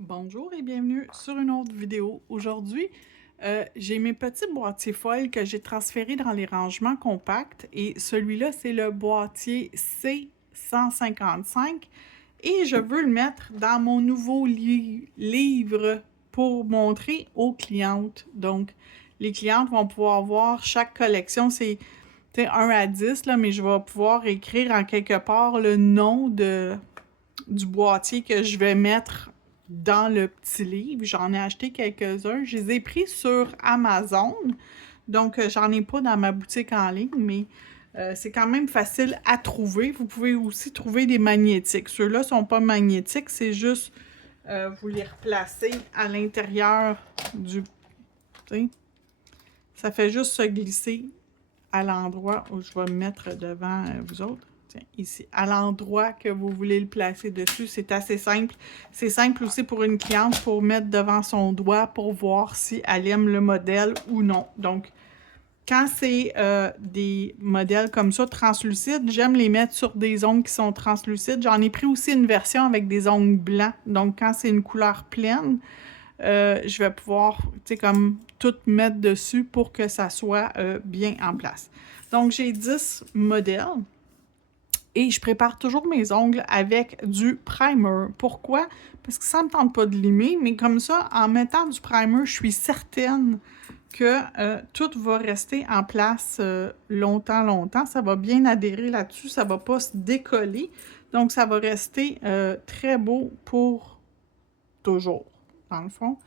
Bonjour et bienvenue sur une autre vidéo. Aujourd'hui, j'ai mes petits boîtiers foils que j'ai transférés dans les rangements compacts et celui-là, c'est le boîtier C155 et je veux le mettre dans mon nouveau livre pour montrer aux clientes. Donc, les clientes vont pouvoir voir chaque collection, c'est 1 à 10, là, mais je vais pouvoir écrire en quelque part le nom du boîtier que je vais mettre dans le petit livre. J'en ai acheté quelques-uns. Je les ai pris sur Amazon. Donc, j'en ai pas dans ma boutique en ligne, mais c'est quand même facile à trouver. Vous pouvez aussi trouver des magnétiques. Ceux-là sont pas magnétiques, c'est juste vous les replacez à l'intérieur du... Ça fait juste se glisser à l'endroit où je vais me mettre devant vous autres. Tiens, ici, à l'endroit que vous voulez le placer dessus. C'est assez simple. C'est simple aussi pour une cliente pour mettre devant son doigt pour voir si elle aime le modèle ou non. Donc, quand c'est des modèles comme ça, translucides, j'aime les mettre sur des ongles qui sont translucides. J'en ai pris aussi une version avec des ongles blancs. Donc, quand c'est une couleur pleine, je vais pouvoir, tu sais, comme tout mettre dessus pour que ça soit bien en place. Donc, j'ai 10 modèles et je prépare toujours mes ongles avec du primer. Pourquoi? Parce que ça ne me tente pas de limer, mais comme ça, en mettant du primer, je suis certaine que tout va rester en place longtemps. Ça va bien adhérer là-dessus, ça ne va pas se décoller. Donc, ça va rester très beau pour toujours, dans le fond.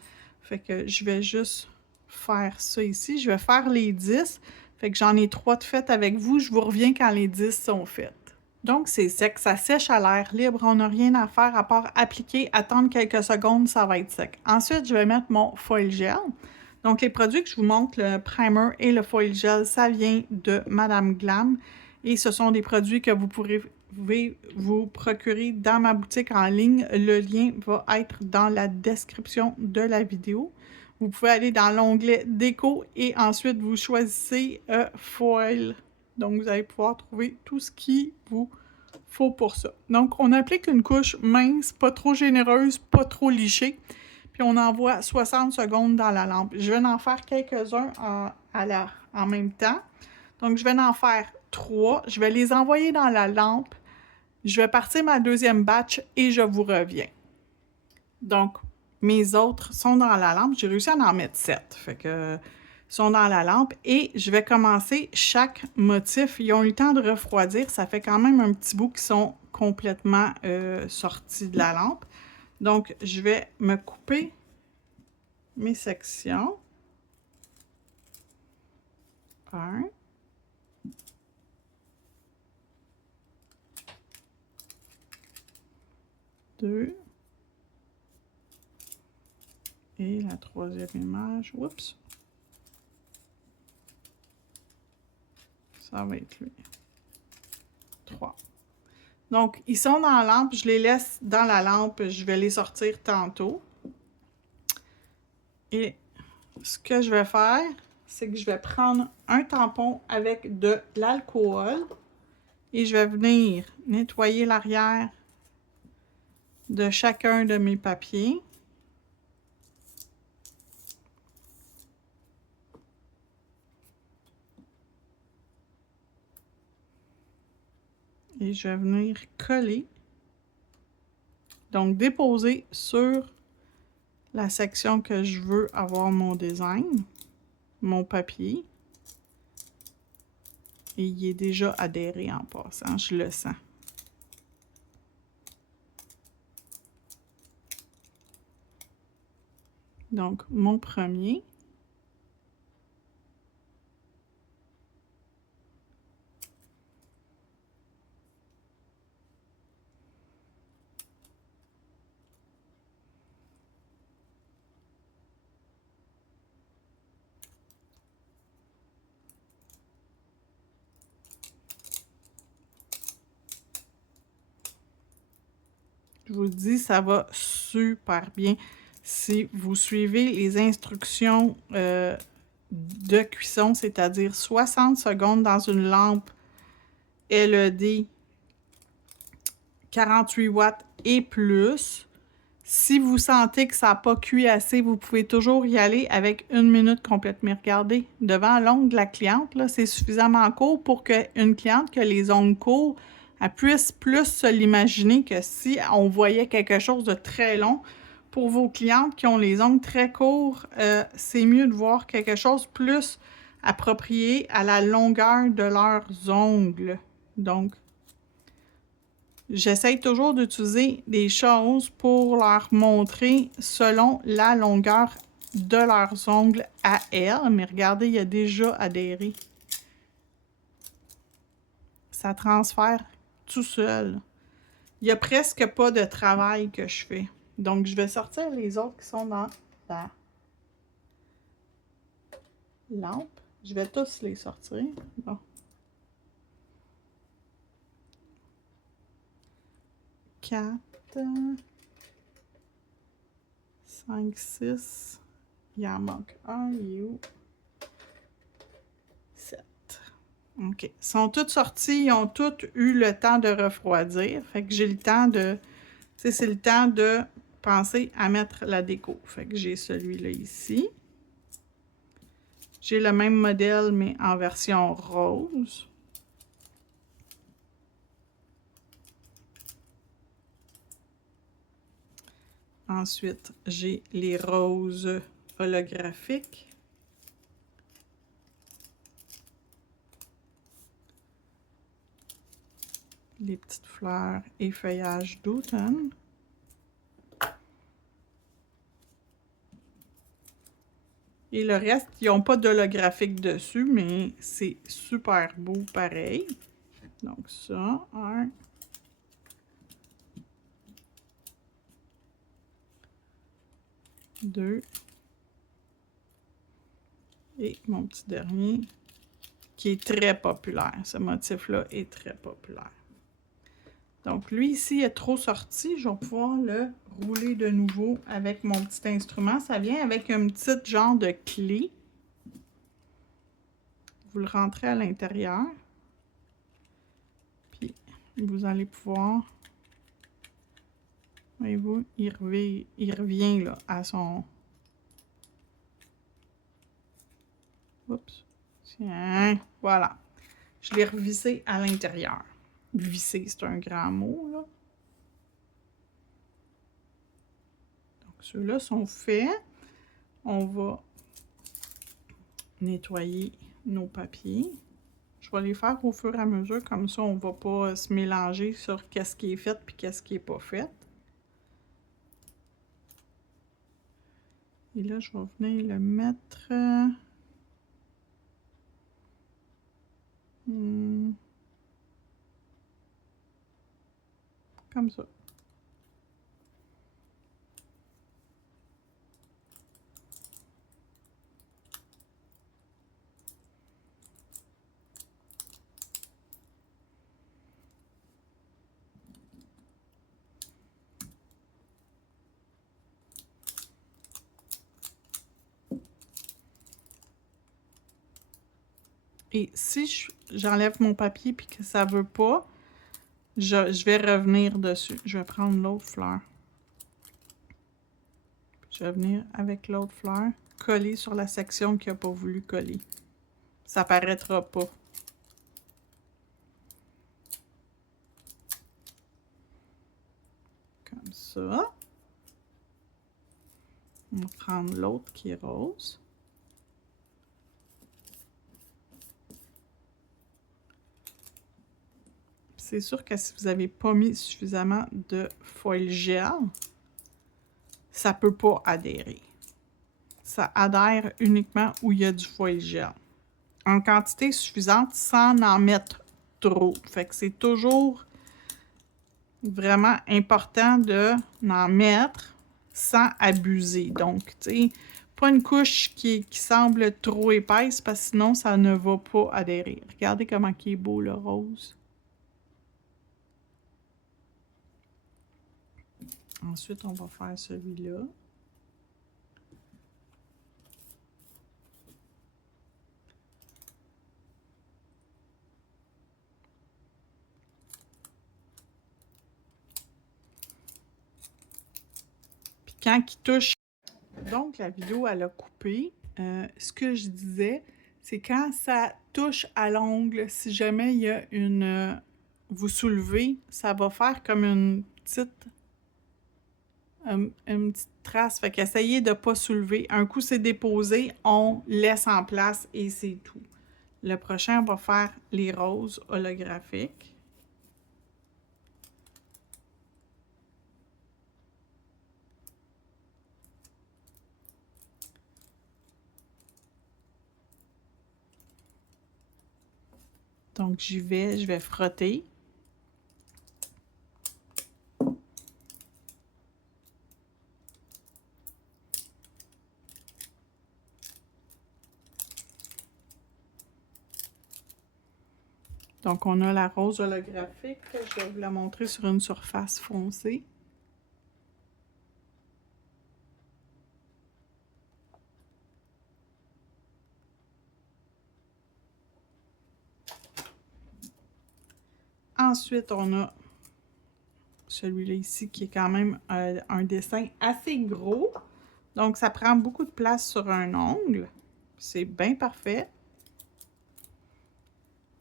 Fait que je vais juste faire ça ici. Je vais faire les 10. Fait que j'en ai 3 de faites avec vous. Je vous reviens quand les 10 sont faites. Donc, c'est sec. Ça sèche à l'air libre. On n'a rien à faire à part appliquer, attendre quelques secondes, ça va être sec. Ensuite, je vais mettre mon foil gel. Donc, les produits que je vous montre, le primer et le foil gel, ça vient de Madame Glam. Et ce sont des produits que vous pouvez vous procurer dans ma boutique en ligne. Le lien va être dans la description de la vidéo. Vous pouvez aller dans l'onglet déco et ensuite vous choisissez foil. Donc, vous allez pouvoir trouver tout ce qu'il vous faut pour ça. Donc, on applique une couche mince, pas trop généreuse, pas trop lichée. Puis, on envoie 60 secondes dans la lampe. Je vais en faire quelques-uns en même temps. Donc, je vais en faire 3. Je vais les envoyer dans la lampe. Je vais partir ma deuxième batch et je vous reviens. Donc, mes autres sont dans la lampe. J'ai réussi à en mettre 7. Fait que sont dans la lampe et je vais commencer chaque motif. Ils ont eu le temps de refroidir. Ça fait quand même un petit bout qu'ils sont complètement sortis de la lampe. Donc, je vais me couper mes sections. 1. 2. Et la troisième image. Oups. Ça va être lui. 3. Donc, ils sont dans la lampe. Je les laisse dans la lampe. Je vais les sortir tantôt. Et ce que je vais faire, c'est que je vais prendre un tampon avec de l'alcool et je vais venir nettoyer l'arrière de chacun de mes papiers. Et je vais venir coller. Donc, déposer sur la section que je veux avoir mon design, mon papier. Et il est déjà adhéré en passant, je le sens. Donc, mon premier. Je vous le dis, ça va super bien. Si vous suivez les instructions de cuisson, c'est-à-dire 60 secondes dans une lampe LED 48 watts et plus, Si vous sentez que ça n'a pas cuit assez, vous pouvez toujours y aller avec 1 minute complète. Mais regardez, devant l'ongle de la cliente, là, c'est suffisamment court pour qu'une cliente qui a les ongles courts, elle puisse plus se l'imaginer que si on voyait quelque chose de très long. Pour vos clientes qui ont les ongles très courts, c'est mieux de voir quelque chose plus approprié à la longueur de leurs ongles. Donc, j'essaie toujours d'utiliser des choses pour leur montrer selon la longueur de leurs ongles à elles. Mais regardez, il y a déjà adhéré. Ça transfère tout seul. Il n'y a presque pas de travail que je fais. Donc, je vais sortir les autres qui sont dans la lampe. Je vais tous les sortir. Bon. 4, 5, 6. Il en manque un. Il est où? 7. OK. Ils sont toutes sortis. Ils ont toutes eu le temps de refroidir. Fait que j'ai le temps de... Tu sais, c'est le temps de penser à mettre la déco. Fait que j'ai celui-là ici. J'ai le même modèle, mais en version rose. Ensuite, j'ai les roses holographiques. Les petites fleurs et feuillages d'automne. Et le reste, ils n'ont pas d'holographique dessus, mais c'est super beau pareil. Donc ça, 1. 2. Et mon petit dernier, qui est très populaire. Ce motif-là est très populaire. Donc lui ici est trop sorti. Je vais pouvoir le rouler de nouveau avec mon petit instrument. Ça vient avec un petit genre de clé. Vous le rentrez à l'intérieur. Puis vous allez pouvoir... Voyez-vous, il revient là, à son... Oups. Tiens, voilà. Je l'ai revissé à l'intérieur. Visser, c'est un grand mot, là. Donc, ceux-là sont faits. On va nettoyer nos papiers. Je vais les faire au fur et à mesure, comme ça, on ne va pas se mélanger sur qu'est-ce qui est fait et qu'est-ce qui n'est pas fait. Et là, je vais venir le mettre... comme ça. Et si j'enlève mon papier et que ça ne veut pas, je vais revenir dessus. Je vais prendre l'autre fleur. Je vais venir avec l'autre fleur, coller sur la section qui n'a pas voulu coller. Ça ne paraîtra pas. Comme ça. On va prendre l'autre qui est rose. C'est sûr que si vous n'avez pas mis suffisamment de foil gel, ça ne peut pas adhérer. Ça adhère uniquement où il y a du foil gel. En quantité suffisante sans en mettre trop. Fait que c'est toujours vraiment important d'en mettre sans abuser. Donc, tu sais, pas une couche qui semble trop épaisse parce que sinon, ça ne va pas adhérer. Regardez comment il est beau le rose. Ensuite, on va faire celui-là. quand il touche. Donc, la vidéo, elle a coupé. Ce que je disais, c'est quand ça touche à l'ongle, si jamais il y a une... vous soulevez, ça va faire comme une petite trace. Fait qu'essayez de ne pas soulever. Un coup, c'est déposé, on laisse en place et c'est tout. Le prochain, on va faire les roses holographiques. Donc, je vais frotter. Donc, on a la rose holographique. Je vais vous la montrer sur une surface foncée. Ensuite, on a celui-là ici qui est quand même un dessin assez gros. Donc, ça prend beaucoup de place sur un ongle. C'est bien parfait.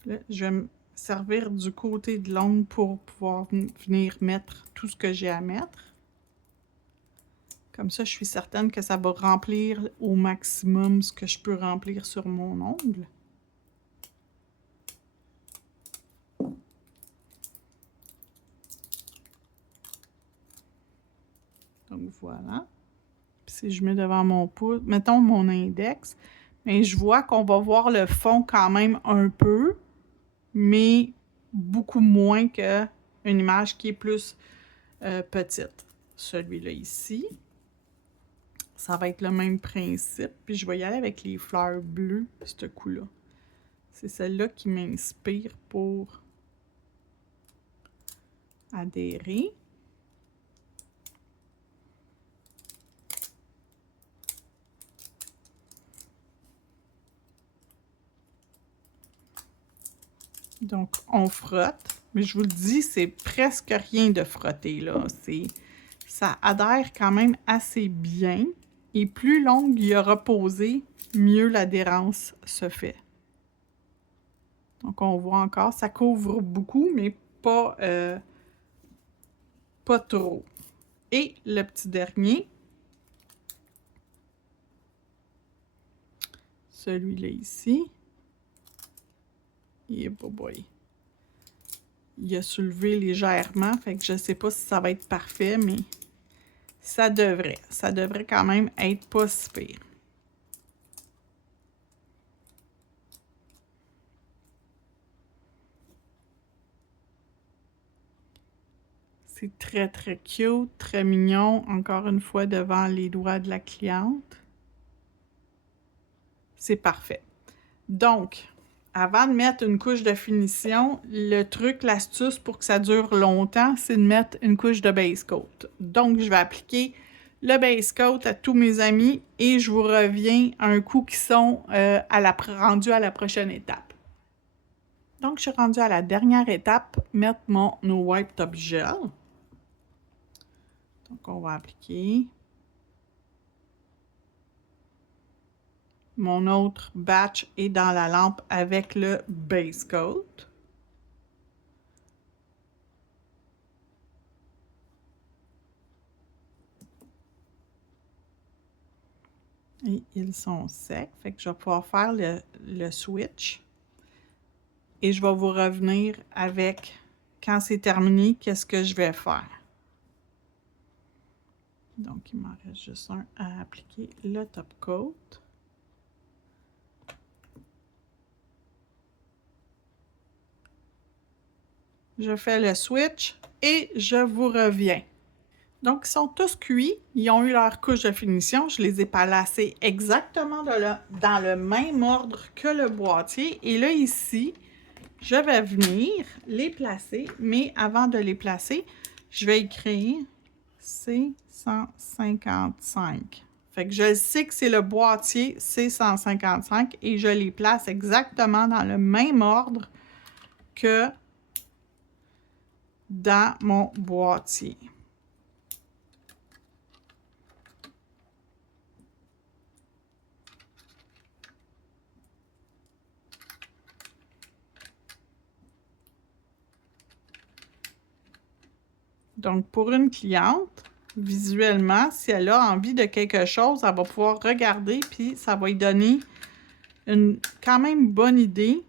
Là, je vais me servir du côté de l'ongle pour pouvoir venir mettre tout ce que j'ai à mettre. Comme ça, je suis certaine que ça va remplir au maximum ce que je peux remplir sur mon ongle. Donc voilà. Puis si je mets devant mon pouce, mettons mon index, mais je vois qu'on va voir le fond quand même un peu, mais beaucoup moins qu'une image qui est plus petite. Celui-là ici, ça va être le même principe. Puis je vais y aller avec les fleurs bleues, ce coup-là. C'est celle-là qui m'inspire pour adhérer. Donc, on frotte. Mais je vous le dis, c'est presque rien de frotter, là. Ça adhère quand même assez bien. Et plus l'ongle il a reposé, mieux l'adhérence se fait. Donc, on voit encore, ça couvre beaucoup, mais pas trop. Et le petit dernier, celui-là ici, boy. Il a soulevé légèrement, fait que je ne sais pas si ça va être parfait, mais ça devrait. Ça devrait quand même être pas si pire. C'est très, très cute, très mignon. Encore une fois, devant les doigts de la cliente. C'est parfait. Donc, avant de mettre une couche de finition, le truc, l'astuce pour que ça dure longtemps, c'est de mettre une couche de base coat. Donc, je vais appliquer le base coat à tous mes amis et je vous reviens un coup qui sont rendus à la prochaine étape. Donc, je suis rendue à la dernière étape, mettre mon No Wipe Top Gel. Donc, on va appliquer. Mon autre batch est dans la lampe avec le base coat. Et ils sont secs, fait que je vais pouvoir faire le switch. Et je vais vous revenir avec, quand c'est terminé, qu'est-ce que je vais faire. Donc, il m'en reste juste un à appliquer le top coat. Je fais le switch et je vous reviens. Donc, ils sont tous cuits. Ils ont eu leur couche de finition. Je les ai placés exactement dans le même ordre que le boîtier. Et là, ici, je vais venir les placer. Mais avant de les placer, je vais écrire C155. Fait que je sais que c'est le boîtier C155 et je les place exactement dans le même ordre que dans mon boîtier. Donc, pour une cliente, visuellement, si elle a envie de quelque chose, elle va pouvoir regarder, puis ça va lui donner une quand même bonne idée.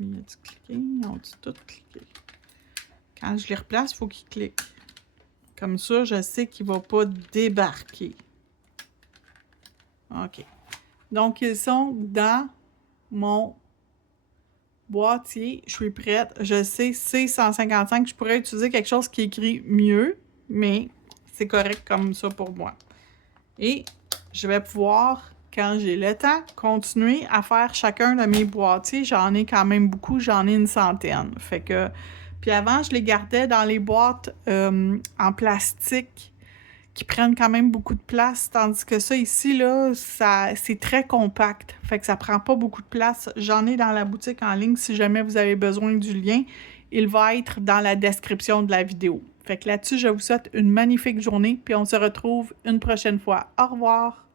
Il a-tu cliqué? Ils ont tout cliqué. Quand je les replace, il faut qu'ils cliquent. Comme ça, je sais qu'il ne va pas débarquer. OK. Donc, ils sont dans mon boîtier. Je suis prête. Je sais, c'est 155. Je pourrais utiliser quelque chose qui écrit mieux, mais c'est correct comme ça pour moi. Et je vais pouvoir, quand j'ai le temps, continuer à faire chacun de mes boîtiers. J'en ai quand même beaucoup. J'en ai une centaine. Fait que... Puis avant, je les gardais dans les boîtes en plastique qui prennent quand même beaucoup de place, tandis que ça ici, là, c'est très compact. Fait que ça prend pas beaucoup de place. J'en ai dans la boutique en ligne si jamais vous avez besoin du lien. Il va être dans la description de la vidéo. Fait que là-dessus, je vous souhaite une magnifique journée, puis on se retrouve une prochaine fois. Au revoir!